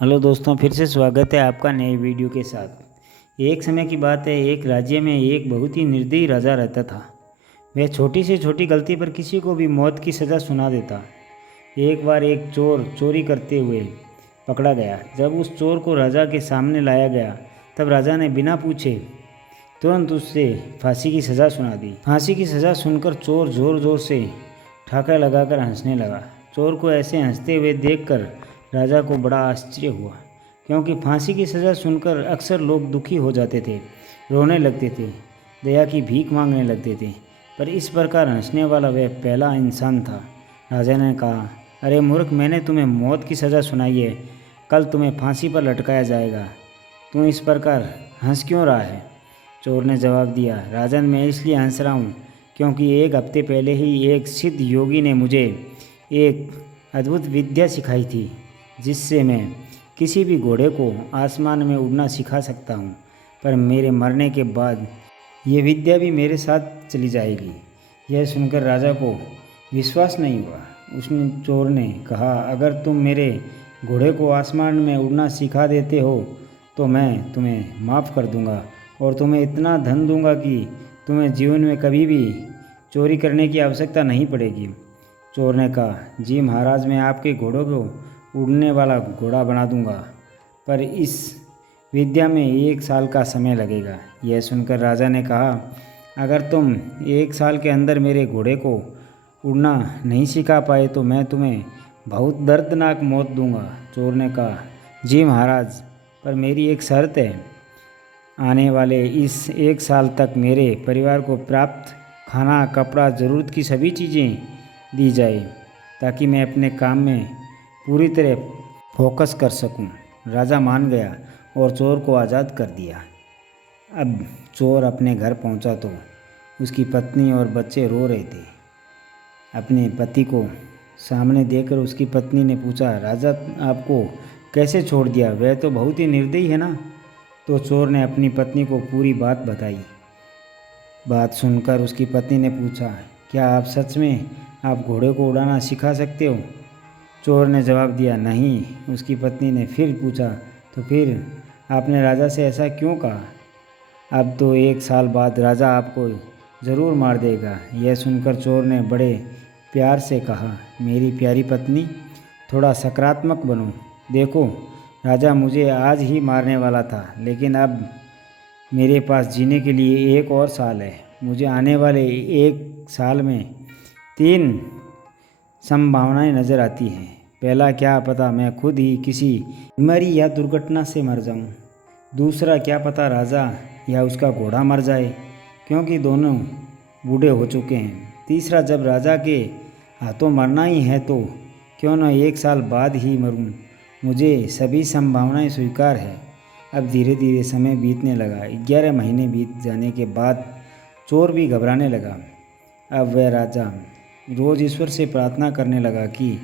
Hello दोस्तों, फिर से स्वागत है आपका नए वीडियो के साथ। एक समय की बात है, एक राज्य में एक बहुत ही निर्दयी राजा रहता था। वह छोटी से छोटी गलती पर किसी को भी मौत की सज़ा सुना देता। एक बार एक चोर चोरी करते हुए पकड़ा गया। जब उस चोर को राजा के सामने लाया गया, तब राजा ने बिना पूछे तुरंत उससे फांसी की सज़ा सुना दी। फांसी की सज़ा सुनकर चोर ज़ोर ज़ोर से ठाका लगाकर हंसने लगा। चोर को ऐसे हंसते हुए देखकर राजा को बड़ा आश्चर्य हुआ, क्योंकि फांसी की सज़ा सुनकर अक्सर लोग दुखी हो जाते थे, रोने लगते थे, दया की भीख मांगने लगते थे, पर इस प्रकार हंसने वाला वह पहला इंसान था। राजा ने कहा, अरे मूर्ख, मैंने तुम्हें मौत की सज़ा सुनाई है, कल तुम्हें फांसी पर लटकाया जाएगा, तू इस प्रकार हंस क्यों रहा है? चोर ने जवाब दिया, राजन, मैं इसलिए हंस रहा हूँ क्योंकि एक हफ्ते पहले ही एक सिद्ध योगी ने मुझे एक अद्भुत विद्या सिखाई थी, जिससे मैं किसी भी घोड़े को आसमान में उड़ना सिखा सकता हूँ, पर मेरे मरने के बाद ये विद्या भी मेरे साथ चली जाएगी। यह सुनकर राजा को विश्वास नहीं हुआ। उसने चोर ने कहा, अगर तुम मेरे घोड़े को आसमान में उड़ना सिखा देते हो तो मैं तुम्हें माफ़ कर दूंगा और तुम्हें इतना धन दूंगा कि तुम्हें जीवन में कभी भी चोरी करने की आवश्यकता नहीं पड़ेगी। चोर ने कहा, जी महाराज, मैं आपके घोड़ों को उड़ने वाला घोड़ा बना दूंगा, पर इस विद्या में 1 साल का समय लगेगा। यह सुनकर राजा ने कहा, अगर तुम 1 साल के अंदर मेरे घोड़े को उड़ना नहीं सिखा पाए तो मैं तुम्हें बहुत दर्दनाक मौत दूंगा। चोर ने कहा, जी महाराज, पर मेरी एक शर्त है, आने वाले इस 1 साल तक मेरे परिवार को प्राप्त खाना, कपड़ा, ज़रूरत की सभी चीज़ें दी जाए, ताकि मैं अपने काम में पूरी तरह फोकस कर सकूं। राजा मान गया और चोर को आज़ाद कर दिया। अब चोर अपने घर पहुंचा तो उसकी पत्नी और बच्चे रो रहे थे। अपने पति को सामने देखकर उसकी पत्नी ने पूछा, राजा आपको कैसे छोड़ दिया? वह तो बहुत ही निर्दयी है ना? तो चोर ने अपनी पत्नी को पूरी बात बताई। बात सुनकर उसकी पत्नी ने पूछा, क्या आप सच में आप घोड़े को उड़ाना सिखा सकते हो? चोर ने जवाब दिया, नहीं। उसकी पत्नी ने फिर पूछा, तो फिर आपने राजा से ऐसा क्यों कहा? अब तो 1 साल बाद राजा आपको ज़रूर मार देगा। यह सुनकर चोर ने बड़े प्यार से कहा, मेरी प्यारी पत्नी, थोड़ा सकारात्मक बनो। देखो, राजा मुझे आज ही मारने वाला था, लेकिन अब मेरे पास जीने के लिए 1 और साल है। मुझे आने वाले 1 साल में 3 संभावनाएं नज़र आती हैं। पहला, क्या पता मैं खुद ही किसी बीमारी या दुर्घटना से मर जाऊं। दूसरा, क्या पता राजा या उसका घोड़ा मर जाए, क्योंकि दोनों बूढ़े हो चुके हैं। तीसरा, जब राजा के हाथों मरना ही है तो क्यों न 1 साल बाद ही मरूं। मुझे सभी संभावनाएं स्वीकार है। अब धीरे धीरे समय बीतने लगा। 11 महीने बीत जाने के बाद चोर भी घबराने लगा। अब वह राजा रोज़ ईश्वर से प्रार्थना करने लगा कि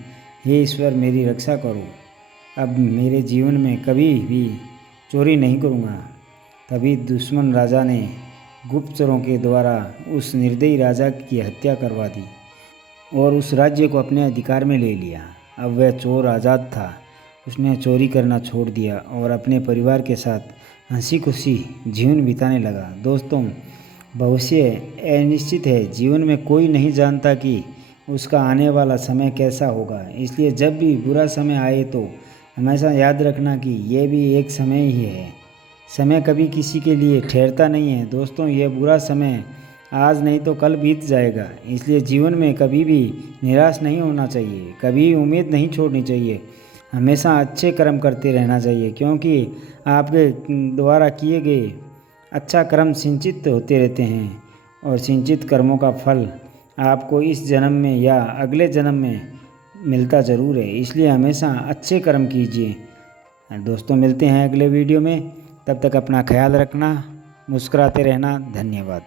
हे ईश्वर, मेरी रक्षा करो, अब मेरे जीवन में कभी भी चोरी नहीं करूँगा। तभी दुश्मन राजा ने गुप्तचरों के द्वारा उस निर्दयी राजा की हत्या करवा दी और उस राज्य को अपने अधिकार में ले लिया। अब वह चोर आज़ाद था। उसने चोरी करना छोड़ दिया और अपने परिवार के साथ हंसी खुशी जीवन बिताने लगा। दोस्तों, भविष्य अनिश्चित है। जीवन में कोई नहीं जानता कि उसका आने वाला समय कैसा होगा, इसलिए जब भी बुरा समय आए तो हमेशा याद रखना कि यह भी एक समय ही है। समय कभी किसी के लिए ठहरता नहीं है। दोस्तों, यह बुरा समय आज नहीं तो कल बीत जाएगा, इसलिए जीवन में कभी भी निराश नहीं होना चाहिए, कभी उम्मीद नहीं छोड़नी चाहिए। हमेशा अच्छे कर्म करते रहना चाहिए, क्योंकि आपके द्वारा किए गए अच्छा कर्म सिंचित होते रहते हैं और सिंचित कर्मों का फल आपको इस जन्म में या अगले जन्म में मिलता ज़रूर है। इसलिए हमेशा अच्छे कर्म कीजिए। दोस्तों, मिलते हैं अगले वीडियो में। तब तक अपना ख्याल रखना, मुस्कुराते रहना। धन्यवाद।